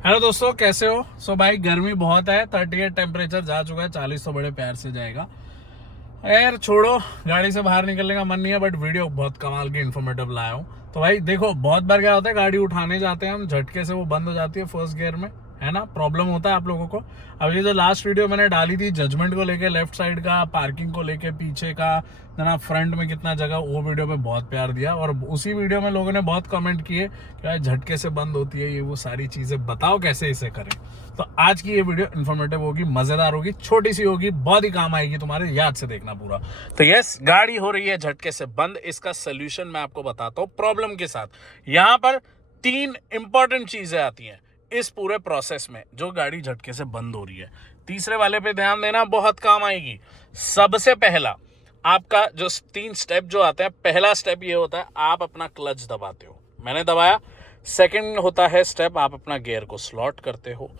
Hello दोस्तों, कैसे हो? भाई गर्मी बहुत है। 38 टेम्परेचर जा चुका है, 40 तो बड़े प्यार से जाएगा। यार छोड़ो, गाड़ी से बाहर निकलने का मन नहीं है, बट वीडियो बहुत कमाल की इन्फॉर्मेटिव लाया हूँ। तो भाई देखो, बहुत बार क्या होता है, गाड़ी उठाने जाते हैं हम, झटके से वो बंद हो जाती है फर्स्ट गियर में, है ना। प्रॉब्लम होता है आप लोगों को। अब ये जो लास्ट वीडियो मैंने डाली थी जजमेंट को लेके, लेफ्ट साइड का, पार्किंग को लेके, पीछे का ना, फ्रंट में कितना जगह, वो वीडियो पे बहुत प्यार दिया। और उसी वीडियो में लोगों ने बहुत कमेंट किए कि यार झटके से बंद होती है, ये वो सारी चीजें बताओ कैसे इसे करें। तो आज की ये वीडियो इन्फॉर्मेटिव होगी, मजेदार होगी, छोटी सी होगी, बहुत ही काम आएगी तुम्हारे, याद से देखना पूरा। तो यस, गाड़ी हो रही है झटके से बंद, इसका सोल्यूशन मैं आपको बताता हूँ प्रॉब्लम के साथ। यहां पर 3 इंपॉर्टेंट चीजें आती हैं इस पूरे प्रोसेस में, जो गाड़ी झटके से बंद हो रही है। तीसरे वाले पे ध्यान देना, बहुत काम आएगी। सबसे पहला आपका जो 3 स्टेप जो आता है, पहला स्टेप ये होता है, आप अपना क्लच दबाते हो, मैंने दबाया। सेकंड होता है स्टेप, आप अपना गियर को स्लॉट करते हो।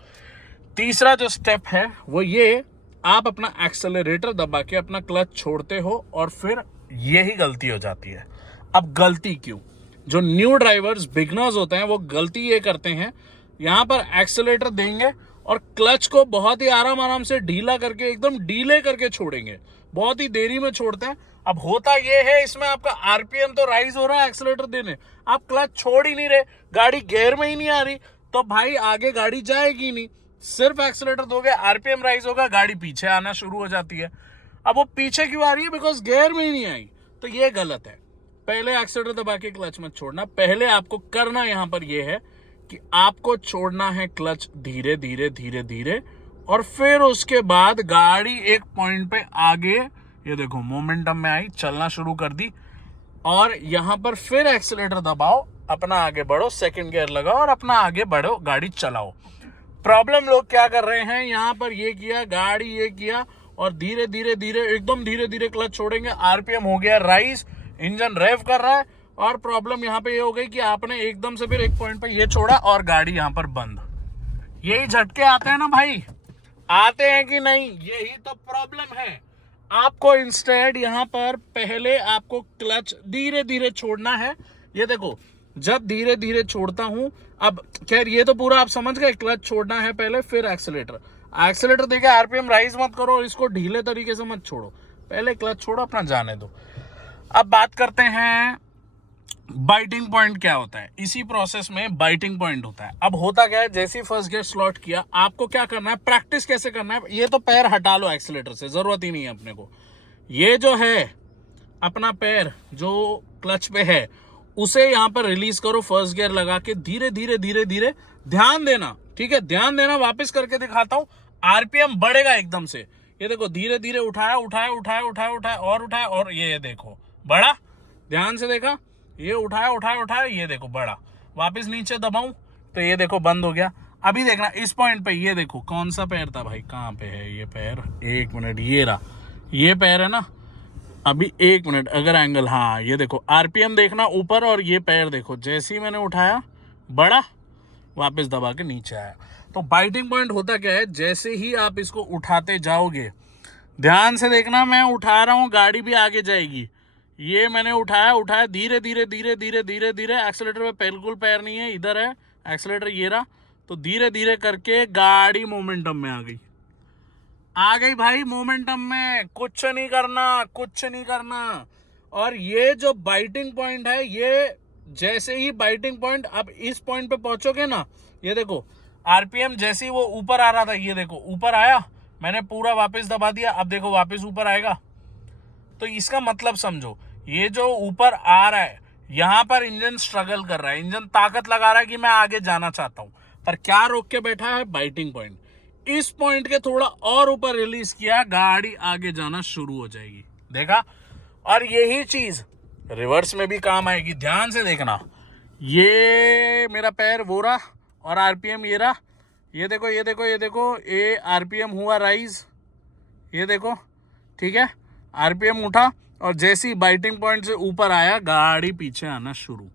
तीसरा जो स्टेप है वो ये, आप अपना एक्सेलरेटर दबा के अपना क्लच छोड़ते हो, और फिर यही गलती हो जाती है। अब गलती क्यों? जो न्यू ड्राइवर्स, बिगनर्स होते हैं, वो गलती ये करते हैं, यहां पर एक्सेलरेटर देंगे और क्लच को बहुत ही आराम से ढीला करके, एकदम डीले करके छोड़ेंगे, बहुत ही देरी में छोड़ते हैं। अब होता ये है, इसमें आपका आरपीएम तो राइज हो रहा है एक्सेलरेटर देने, आप क्लच छोड़ ही नहीं रहे, गाड़ी गियर में ही नहीं आ रही, तो भाई आगे गाड़ी जाएगी नहीं। सिर्फ एक्सेलरेटर दोगे, आरपीएम राइज होगा, गाड़ी पीछे आना शुरू हो जाती है। अब वो पीछे क्यों आ रही है? बिकॉज गियर में ही नहीं आई। तो ये गलत है। पहले एक्सेलरेटर दबा के क्लच मत छोड़ना। पहले आपको करना यहां पर ये है कि आपको छोड़ना है क्लच धीरे धीरे धीरे धीरे, और फिर उसके बाद गाड़ी एक पॉइंट पे आगे, ये देखो मोमेंटम में आई, चलना शुरू कर दी, और यहां पर फिर एक्सेलरेटर दबाओ, अपना आगे बढ़ो, सेकंड गियर लगाओ और अपना आगे बढ़ो, गाड़ी चलाओ। प्रॉब्लम लोग क्या कर रहे हैं, यहां पर ये किया, गाड़ी ये किया, और धीरे धीरे धीरे, एकदम धीरे धीरे क्लच छोड़ेंगे, आरपीएम हो गया राइज, इंजन रेव कर रहा है, और प्रॉब्लम यहां पे ये हो गई कि आपने एकदम से फिर एक पॉइंट पे ये छोड़ा और गाड़ी यहां पर बंद। यही झटके आते हैं ना भाई, आते हैं कि नहीं? यही तो प्रॉब्लम है। आपको इंस्टेड यहां पर पहले आपको क्लच धीरे धीरे छोड़ना है। ये देखो, जब धीरे धीरे छोड़ता हूं, अब खैर ये तो पूरा आप समझ गए, क्लच छोड़ना है पहले, फिर एक्सेलेटर देके आरपीएम राइज मत करो, इसको ढीले तरीके से मत छोड़ो, पहले क्लच छोड़ो, अपना जाने दो। अब बात करते हैं बाइटिंग पॉइंट क्या होता है। इसी प्रोसेस में बाइटिंग पॉइंट होता है। अब होता क्या है, जैसे ही फर्स्ट गियर स्लॉट किया, आपको क्या करना है, प्रैक्टिस कैसे करना है, ये तो पैर हटा लो एक्सीलेटर से, जरूरत ही नहीं है अपने को। ये जो है अपना पैर जो क्लच पे है, उसे यहां पर रिलीज करो, फर्स्ट गियर लगा के धीरे धीरे धीरे धीरे। ध्यान देना, ठीक है, ध्यान देना, वापस करके दिखाता हूं। आरपीएम बढ़ेगा एकदम से, ये देखो धीरे धीरे उठाया उठाया उठाया उठाया उठाया और उठाया, और ये देखो बढ़ा, ध्यान से देखा, ये उठाया उठाया उठाया, ये देखो बढ़ा, वापस नीचे दबाऊं तो ये देखो बंद हो गया। अभी देखना इस पॉइंट पे, ये देखो कौन सा पैर था भाई, कहां पे है ये पैर, एक मिनट, ये रहा, ये पैर है ना। अभी एक मिनट, अगर एंगल, हाँ ये देखो, आरपीएम देखना ऊपर, और ये पैर देखो, जैसे ही मैंने उठाया बढ़ा, वापस दबा के नीचे आया। तो बाइटिंग पॉइंट होता क्या है, जैसे ही आप इसको उठाते जाओगे, ध्यान से देखना, मैं उठा रहा हूं, गाड़ी भी आगे जाएगी, ये मैंने उठाया उठाया, धीरे धीरे धीरे धीरे धीरे धीरे, एक्सेलेटर पे बिल्कुल पैर नहीं है, इधर है एक्सेलेटर, ये रहा, तो धीरे धीरे करके गाड़ी मोमेंटम में आ गई भाई, मोमेंटम में। कुछ नहीं करना, कुछ नहीं करना। और ये जो बाइटिंग पॉइंट है, ये जैसे ही बाइटिंग पॉइंट, अब इस पॉइंट पे पहुंचोगे ना, ये देखो आरपीएम जैसे ही वो ऊपर आ रहा था, ये देखो ऊपर आया, मैंने पूरा वापस दबा दिया, अब देखो वापस ऊपर आएगा। तो इसका मतलब समझो, ये जो ऊपर आ रहा है, यहां पर इंजन स्ट्रगल कर रहा है, इंजन ताकत लगा रहा है कि मैं आगे जाना चाहता हूं, पर क्या रोक के बैठा है, बाइटिंग पॉइंट। इस पॉइंट के थोड़ा और ऊपर रिलीज किया, गाड़ी आगे जाना शुरू हो जाएगी, देखा। और यही चीज रिवर्स में भी काम आएगी, ध्यान से देखना, ये मेरा पैर वो रहा, और आरपीएम ये रहा, ये देखो ये देखो ये देखो, ये आरपीएम हुआ राइज, ये देखो, ठीक है, आरपीएम उठा, और जैसे ही बाइटिंग पॉइंट से ऊपर आया, गाड़ी पीछे आना शुरू।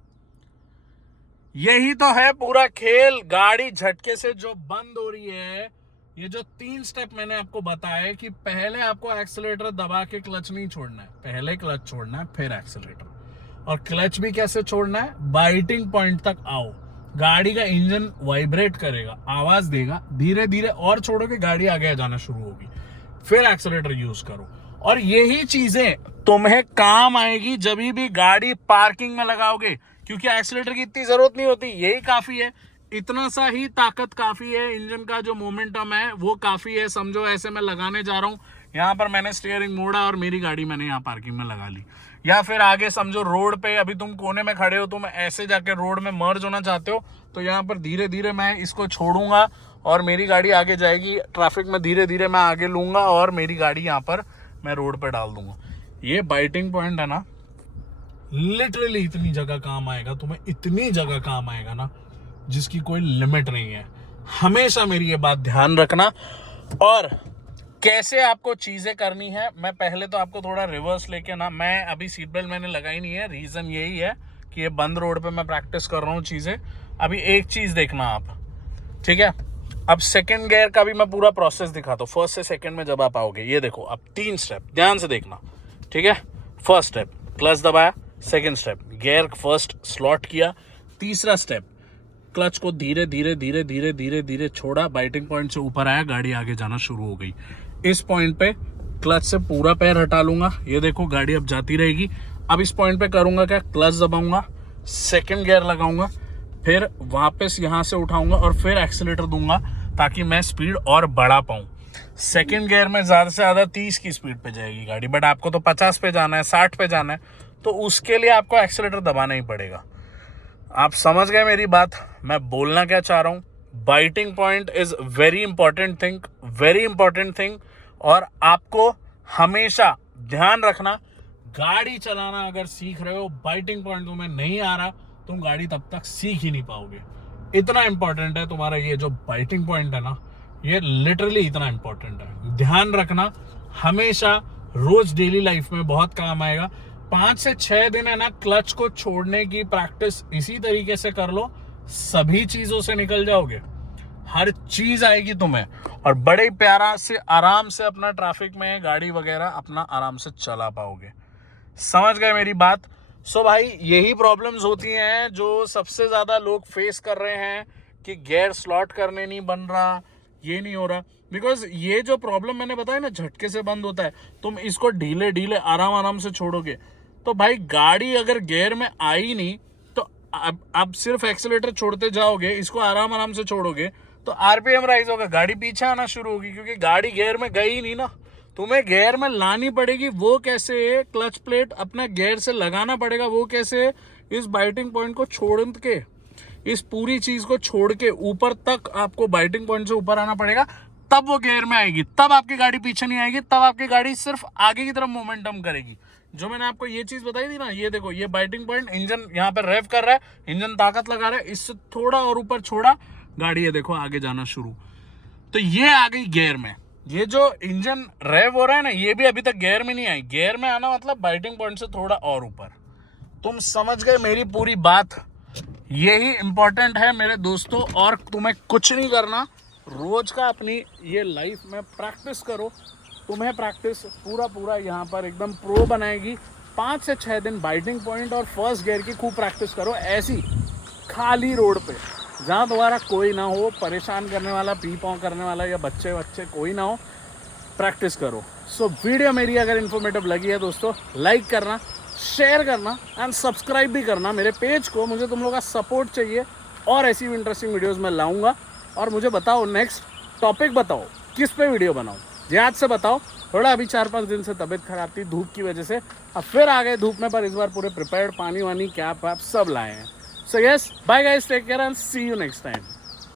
यही तो है पूरा खेल। गाड़ी झटके से जो बंद हो रही है, ये जो 3 स्टेप मैंने आपको बताया कि पहले आपको एक्सेलरेटर दबा के क्लच नहीं छोड़ना है, पहले क्लच छोड़ना है, फिर एक्सेलरेटर। और क्लच भी कैसे छोड़ना है, बाइटिंग पॉइंट तक आओ, गाड़ी का इंजन वाइब्रेट करेगा, आवाज देगा, धीरे धीरे और छोड़ोगे, गाड़ी आगे जाना शुरू होगी, फिर एक्सीलरेटर यूज करो। और यही चीजें तुम्हें काम आएगी जब भी गाड़ी पार्किंग में लगाओगे, क्योंकि एक्सीलरेटर की इतनी जरूरत नहीं होती, यही काफी है, इतना सा ही ताकत काफी है, इंजन का जो मोमेंटम है वो काफी है। समझो ऐसे मैं लगाने जा रहा हूँ, यहाँ पर मैंने स्टीयरिंग मोड़ा और मेरी गाड़ी मैंने यहाँ पार्किंग में लगा ली। या फिर आगे समझो रोड पे, अभी तुम कोने में खड़े हो, तुम ऐसे जाके रोड में मर्ज होना चाहते हो, तो यहाँ पर धीरे धीरे मैं इसको छोड़ूंगा और मेरी गाड़ी आगे जाएगी, ट्रैफिक में धीरे धीरे मैं आगे लूंगा और मेरी गाड़ी यहाँ पर मैं रोड पे डाल दूंगा। ये बाइटिंग पॉइंट है ना, लिटरली इतनी जगह काम आएगा तुम्हें, इतनी जगह काम आएगा ना जिसकी कोई लिमिट नहीं है। हमेशा मेरी ये बात ध्यान रखना। और कैसे आपको चीजें करनी है, मैं पहले तो आपको थोड़ा रिवर्स लेके ना, मैं अभी सीट बेल्ट मैंने लगाई नहीं है, रीजन यही है कि ये बंद रोड पे मैं प्रैक्टिस कर रहा हूँ चीजें। अभी एक चीज देखना आप, ठीक है। अब सेकंड गियर का भी मैं पूरा प्रोसेस दिखाता हूँ, फर्स्ट से सेकंड में जब आप आओगे। ये देखो, अब 3 स्टेप ध्यान से देखना, ठीक है। फर्स्ट स्टेप क्लच दबाया, second step gear first slot किया, तीसरा स्टेप क्लच को धीरे धीरे धीरे धीरे धीरे धीरे छोड़ा, बाइटिंग पॉइंट से ऊपर आया, गाड़ी आगे जाना शुरू हो गई। इस पॉइंट पे क्लच से पूरा पैर हटा लूंगा, ये देखो गाड़ी अब जाती रहेगी। अब इस पॉइंट पे करूंगा क्या, क्लच दबाऊंगा, सेकंड गियर लगाऊंगा, फिर वापस यहां से उठाऊंगा और फिर एक्सीलरेटर दूंगा ताकि मैं स्पीड और बढ़ा पाऊं। सेकंड गियर में ज्यादा से ज्यादा 30 की स्पीड पे जाएगी गाड़ी, बट आपको तो 50 पे जाना है, 60 पे जाना है, तो उसके लिए आपको एक्सीलरेटर दबाना ही पड़ेगा। आप समझ गए मेरी बात, मैं बोलना क्या चाह रहा हूं। Biting point is very important thing, very important thing. और आपको हमेशा ध्यान रखना, गाड़ी चलाना अगर सीख रहे हो, बाइटिंग पॉइंट तुम्हें नहीं आ रहा, तुम गाड़ी तब तक सीख ही नहीं पाओगे। इतना इंपॉर्टेंट है तुम्हारा ये जो बाइटिंग पॉइंट है ना, ये लिटरली इतना इंपॉर्टेंट है। ध्यान रखना, हमेशा रोज डेली लाइफ में बहुत काम आएगा। 5 से 6 दिन है ना, क्लच को छोड़ने की प्रैक्टिस इसी तरीके से कर लो, सभी चीजों से निकल जाओगे, हर चीज आएगी तुम्हें, और बड़े प्यारा से आराम से अपना ट्रैफिक में गाड़ी वगैरह अपना आराम से चला पाओगे। समझ गए मेरी बात। सो भाई, यही प्रॉब्लम्स होती हैं जो सबसे ज्यादा लोग फेस कर रहे हैं कि गियर स्लॉट करने नहीं बन रहा, ये नहीं हो रहा। बिकॉज ये जो प्रॉब्लम मैंने बताया ना, झटके से बंद होता है, तुम इसको ढीले ढीले आराम आराम से छोड़ोगे तो भाई गाड़ी अगर गियर में आई नहीं, तो अब सिर्फ एक्सीलरेटर छोड़ते जाओगे, इसको आराम आराम से छोड़ोगे तो आरपीएम राइज होगा, गाड़ी पीछे आना शुरू होगी, क्योंकि गाड़ी गियर में गई नहीं ना। तुम्हें गियर में लानी पड़ेगी, वो कैसे, क्लच प्लेट अपना गियर से लगाना पड़ेगा, वो कैसे, इस बाइटिंग पॉइंट को छोड़ के, इस पूरी चीज को छोड़ के ऊपर तक आपको बाइटिंग पॉइंट से ऊपर आना पड़ेगा, तब वो गियर में आएगी, तब आपकी गाड़ी पीछे नहीं आएगी, तब आपकी गाड़ी सिर्फ आगे की तरफ मोमेंटम करेगी। जो मैंने आपको ये चीज बताई थी ना, ये देखो, ये बाइटिंग पॉइंट, इंजन यहाँ पर रेव कर रहा है, इंजन ताकत लगा रहा है, इससे थोड़ा और ऊपर छोड़ा, गाड़ी ये देखो आगे जाना शुरू, तो ये आ गई गियर में। ये जो इंजन रेव हो रहा है ना, ये भी अभी तक गियर में नहीं आई। गियर में आना मतलब बाइटिंग पॉइंट से थोड़ा और ऊपर। तुम समझ गए मेरी पूरी बात, यही इंपॉर्टेंट है मेरे दोस्तों। और तुम्हें कुछ नहीं करना, रोज का अपनी ये लाइफ में प्रैक्टिस करो, तुम्हें प्रैक्टिस पूरा यहाँ पर एकदम प्रो बनाएगी। 5 से 6 दिन बाइटिंग पॉइंट और फर्स्ट गियर की खूब प्रैक्टिस करो, ऐसी खाली रोड पे जहाँ दोबारा कोई ना हो, परेशान करने वाला, पी पाँव करने वाला या बच्चे कोई ना हो, प्रैक्टिस करो। सो वीडियो मेरी अगर इन्फॉर्मेटिव लगी है दोस्तों, लाइक करना, शेयर करना एंड सब्सक्राइब भी करना मेरे पेज को। मुझे तुम लोगों का सपोर्ट चाहिए और ऐसी इंटरेस्टिंग वीडियोस मैं लाऊंगा। और मुझे बताओ नेक्स्ट टॉपिक बताओ, किस पे वीडियो बनाऊं, याद से बताओ। थोड़ा अभी 4-5 दिन से तबीयत खराब थी धूप की वजह से, अब फिर आ गए धूप में, पर इस बार पूरे प्रिपेयर्ड, पानी वानी कैप वैप सब लाए हैं। So yes, bye guys, take care and see you next time.